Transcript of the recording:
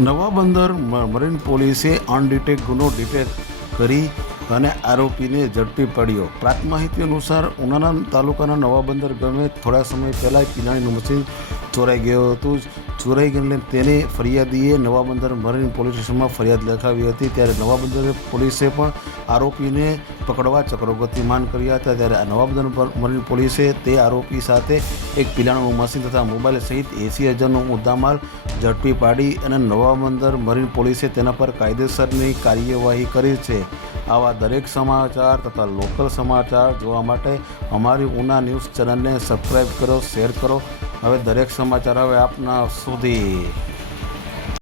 નવા બંદર મરીન પોલીસે અનડિટેક ગુનો ડિટેક્ટ કરી અને આરોપીને ઝડપી પડ્યો. પ્રાપ્ત માહિતી અનુસાર ઉનાના તાલુકાના નવા બંદર ગામે થોડા સમય પહેલાં પીણાનું મશીન ચોરાઈ ગયું હતું. ચોરાઈ ગયેલે તેની ફરિયાદીએ નવા બંદર મરીન પોલીસ સ્ટેશનમાં ફરિયાદ લખાવી હતી. ત્યારે નવા બંદર પોલીસે પણ આરોપીને પકડવા ચક્રો ગતિમાન કર્યા હતા. ત્યારે નવા બંદર મરીન પોલીસે તે આરોપી સાથે એક પીલાણું મશીન તથા મોબાઈલ સહિત 80,000નો મુદ્દામાલ ઝડપી પાડી અને નવા બંદર મરીન પોલીસે તેના પર કાયદેસરની કાર્યવાહી કરી છે. આવા દરેક સમાચાર તથા લોકલ સમાચાર જોવા માટે અમારી ઉના ન્યૂઝ ચેનલને સબસ્ક્રાઈબ કરો, શેર કરો. હવે દરેક સમાચાર હવે આપના સુધી.